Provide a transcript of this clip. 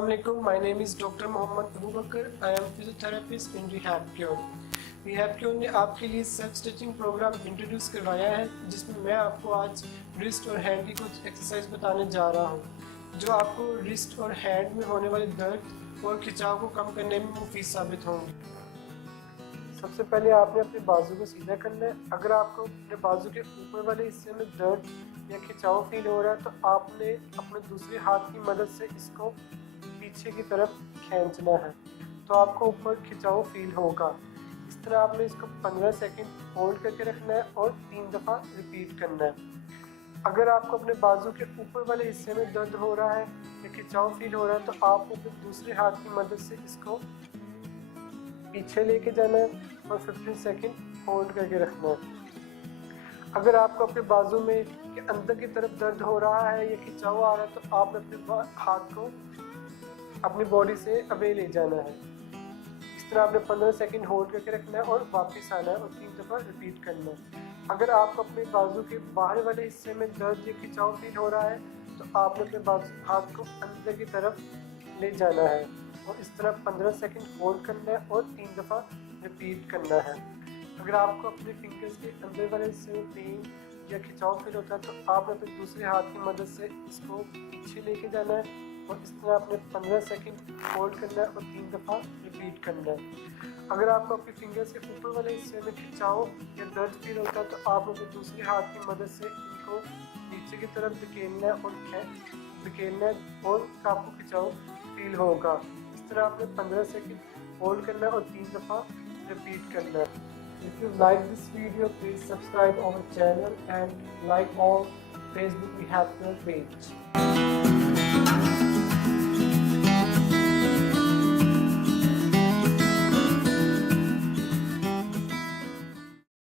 Assalamualaikum. My name is Dr. Mohammad Abu Bakr. I am physiotherapist in Rehab Cure. Rehab Cure ने आपके लिए self stitching programme introduce करवाया है, जिसमें मैं आपको आज रिस्ट और हैंड की कुछ एक्सरसाइज बताने जा रहा हूँ, जो आपको रिस्ट और हैंड में होने वाले दर्द और खिंचाव को कम करने में मुफीद साबित होंगे। सबसे पहले आपने अपने बाजू को सीधा करना है। अगर आपको अपने बाजू के ऊपर वाले हिस्से में दर्द या खिंचाव फील हो रहा है तो आपने अपने दूसरे हाथ की मदद से इसको पीछे की तरफ खींचना है, तो आपको ऊपर खिंचाव फील होगा। इस तरह आपने इसको 15 सेकंड होल्ड करके रखना है और 3 दफ़ा रिपीट करना है। अगर आपको अपने बाजू के ऊपर वाले हिस्से में दर्द हो रहा है या खिंचाव फील हो रहा है तो आपको अपने दूसरे हाथ की मदद से इसको पीछे लेके जाना है और 15 सेकंड होल्ड करके रखना है। अगर आपको अपने बाजू में के अंदर की तरफ दर्द हो रहा है या खिंचाव आ रहा है तो आप अपने हाथ को अपनी बॉडी से अवे ले जाना है। इस तरह आपने 15 सेकंड होल्ड करके रखना है और वापस आना है और 3 दफ़ा रिपीट करना है। अगर आपको अपने बाजू के बाहर वाले हिस्से में दर्द या खिंचाव फील हो रहा है तो आपने अपने बाजू हाथ को अंदर की तरफ ले जाना है और इस तरह 15 सेकंड होल्ड करना है और 3 दफ़ा रिपीट करना है। अगर आपको अपने फिंगर्स के अंदर वाले हिस्से में पेन या खिंचाव फील होता है तो आप अपने दूसरे हाथ की मदद से इसको पीछे लेके जाना है और इस तरह आपने 15 सेकंड होल्ड करना है और 3 दफ़ा रिपीट करना है। अगर आपको अपने फिंगर्स के ऊपर वाले हिस्से में खिंचाव या दर्द फील होता है तो आप अपने दूसरे हाथ की मदद से इनको नीचे की तरफ धकेलना है और आपको खिंचाव फील होगा। इस तरह आपने 15 सेकंड होल्ड करना है और 3 दफ़ा रिपीट करना है। If you like this video, please subscribe our channel and like our Facebook Rehab Cure page.